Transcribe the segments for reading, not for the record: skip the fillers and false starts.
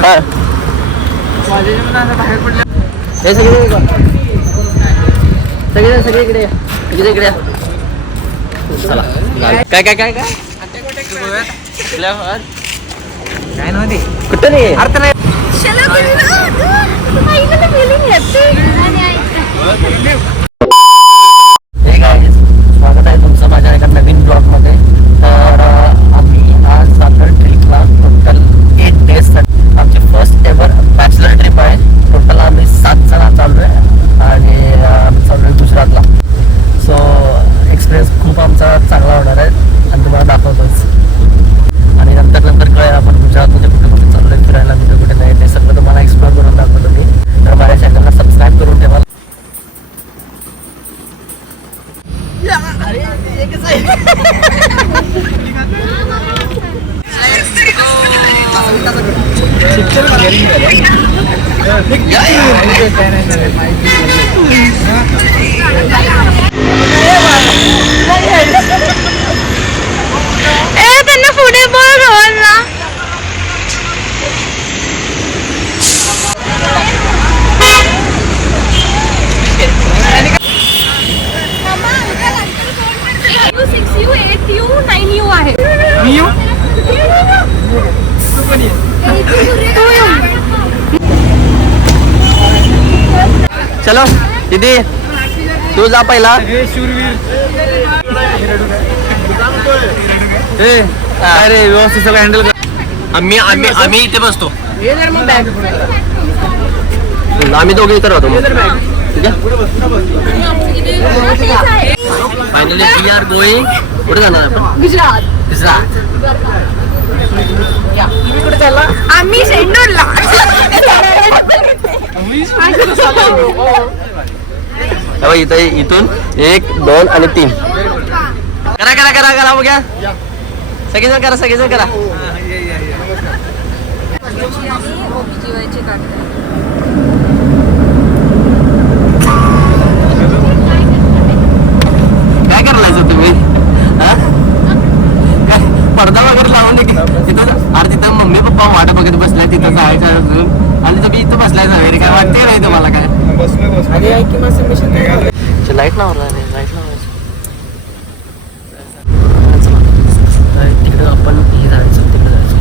बाहेर पडले हे सगळे इकडे चला काय काय काय काय काय नव्हती कुठं नाही अर्थ नाही स्वागत आहे तुमचं माझ्या एका नवीन ब्लॉग मध्ये. तर आम्ही आज जातो ट्रिपला. टोटल 8 days आमची फर्स्ट एव्हर बॅचलर ट्रिप आहे. टोटल आम्ही 7 जण चाललोय आणि आम्ही चाललोय गुजरातला. सो एक्सपिरियन्स खूप आमचा चांगला होणार आहे आणि तुम्हाला दाखवतोच. आणि नंतर कळेल आपण गुजरातमध्ये कुठे कुठे चाललोय फिरायला, कुठे कुठे नाही, ते सगळं तुम्हाला एक्सप्लोर करून दाखवतो मी. तर माझ्या चॅनलला सबस्क्राईब करून ठेवा. त्यांना पुढे बोल ना. चलो दीदी तू जा पहिला. अरे व्यवस्थित सगळं हँडल कर. आम्ही इथे बसतो. आम्ही दोघे इथे राहतो. ठीक आहे. Finally we are going. कुठे जाणार आपण? गुजरात. तुम्ही कुठे चालला? आम्ही शेंडूरला. इथे इथून 1 2 आणि 3 करा बघा. सगळेजण करा. काय करायचं तुम्ही? पडदा वगैरे लावून दे की तिथं. अरे तिथं मम्मी पप्पा वाट बघत बसलाय तिथं जायचं अजून. आणि तुम्ही इथं बसलायचं वगैरे काय वाटते नाही तुम्हाला काय? लाईट लावला तिकडं आपण हे जायचं, तिकडे जायचं.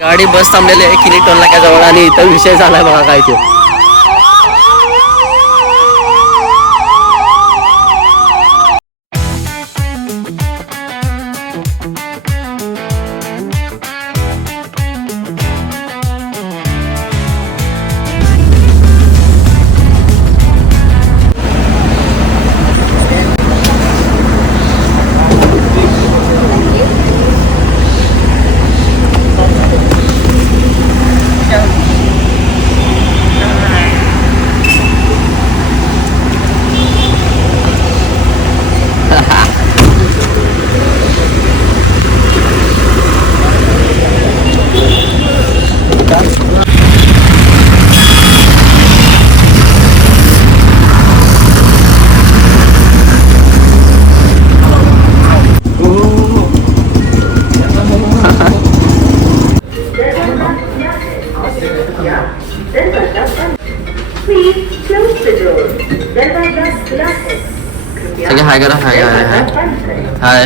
गाडी बस थांबलेली आहे किनी टोल नाक्याजवळ आणि इथं विषय झालाय बघा काय ते. सगळे हाय करा. हाय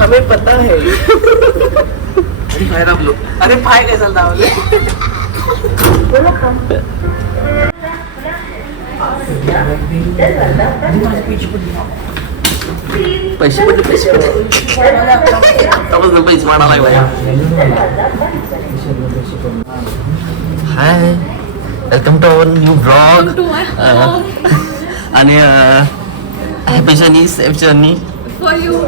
हमें पता है. अरे पाय काय चालता पैसे पडले पैसे वाढा लागला. Hi, welcome to our new blog. आणि happy journey, safe journey For you,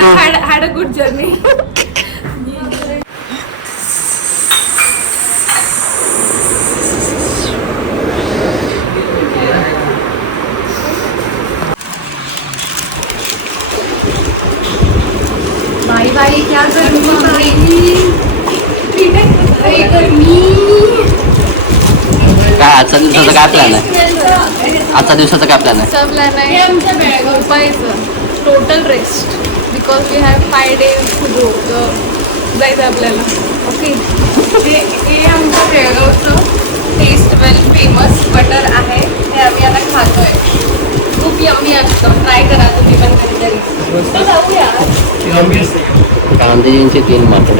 too. had a good journey. भाई भाई क्या गर्मी भाई, गर्मी. काय आजच्या दिवसाचा काय प्लॅन आहे? आजच्या दिवसाचा काय प्लॅन आहे? सब प्लॅन आहे झोपायचं, total rest, because we have 5 days to go. जायचं आपल्याला. ओके, हे आमचं बेळगावचं टेस्ट वेल फेमस बटर आहे, हे आम्ही आता खातोय. खूप यम्मी असतं, ट्राय करा तुम्ही पण कधीतरी. तर जाऊया. गांधीजींचे 3 मात्र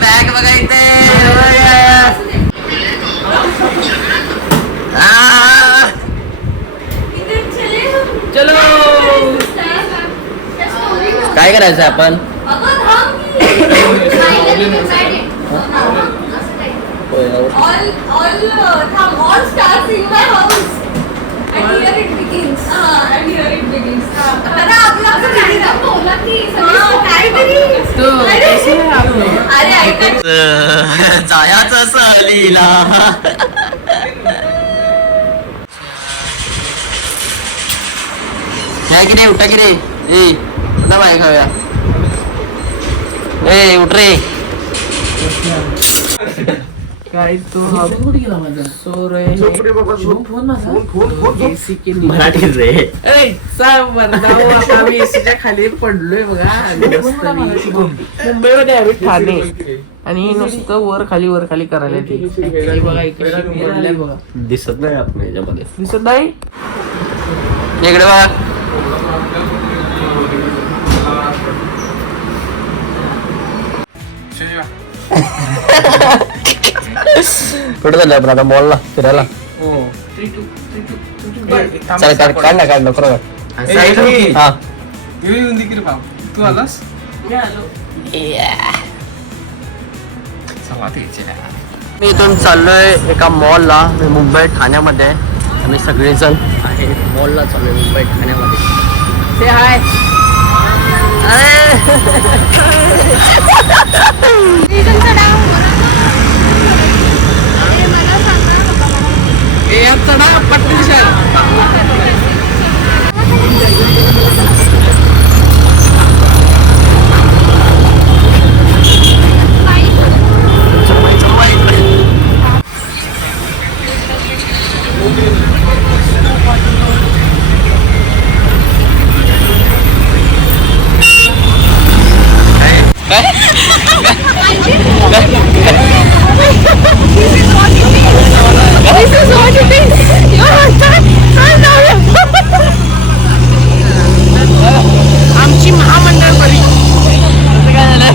बॅग बघा इथे. चलो, काय करायचं आपण? All starts in my house. And here it begins. And here it begins. आता आपलं जायचं बोला की काहीतरी. अरे ऐका. जायाचं सहलीला. काय की नाही, उठा की रे. ए उठा बाय खाऊया. ए उठ रे. काय तो सो रे मराठी रे. आता आम्ही एसीच्या खाली पडलोय बघा. मुंबईमध्ये आम्ही ठाणे आणि नुसतं वर खाली करायला ते बघा इकडे बघा. दिसत नाही आपण याच्यामध्ये. दिसत नाही इकडे बघा. कुठे चाललंय आपण आता? मॉलला फिरायला. चल काढ ना खरं. हा तू आलास. मी इथून चाललोय एका मॉलला. मी मुंबई ठाण्यामध्ये. आम्ही सगळेजण आहे मॉलला चाललोय मुंबई ठाण्यामध्ये. ते हाय चढा पट्टी आमची महामंडळ बरी. काय झालं?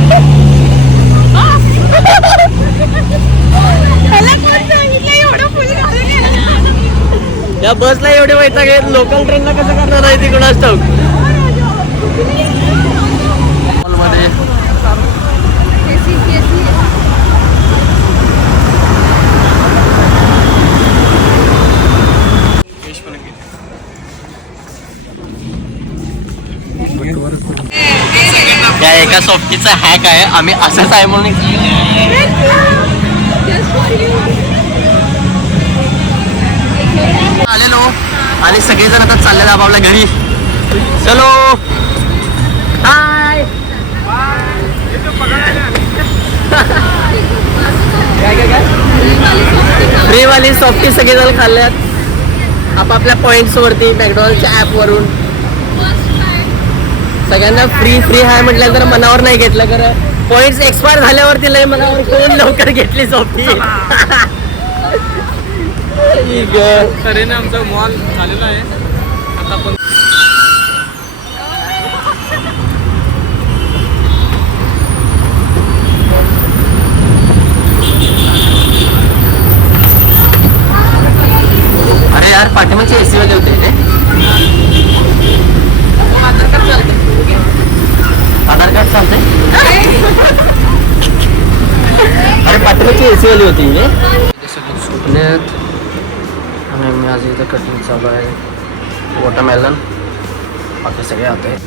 या बसला एवढे वैताग आहेत, लोकल ट्रेनला कसं करणार आहे तिकडून असतो. या एका सोबतीचा हॅक आहे. आम्ही असंच आहे म्हणून आलेलो आणि सगळेजण आता चाललेला आपापल्या घरी. चलो हाय. फ्रीवाली सॉफ्टी सगळेजण खाल्ल्यात आपापल्या पॉइंट्स वरती मॅकडॉनल्डच्या ऍप वरून. सगळ्यांना फ्री आहे म्हटल्यानंतर मनावर नाही घेतलं. खरं पॉइंट्स एक्सपायर झाल्यावरती लय मनावर कोण लवकर घेतली सॉफ्टी. खरेने आमचा मॉल झालेला आहे आता. पण अरे यार पाठी AC वाली होती ये सगळे सुकलेत आणि मी आज इथं कटिंग चालू आहे वॉटरमेलन बाकी सगळे आते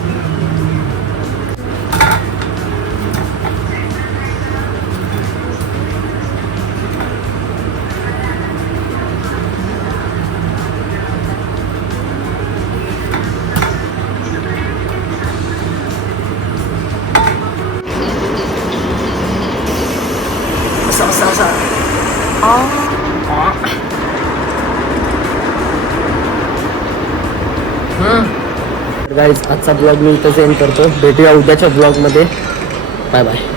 गाईज आजचा ब्लॉग मी इथंच एंड करतो भेटूया उद्याच्या ब्लॉगमध्ये बाय बाय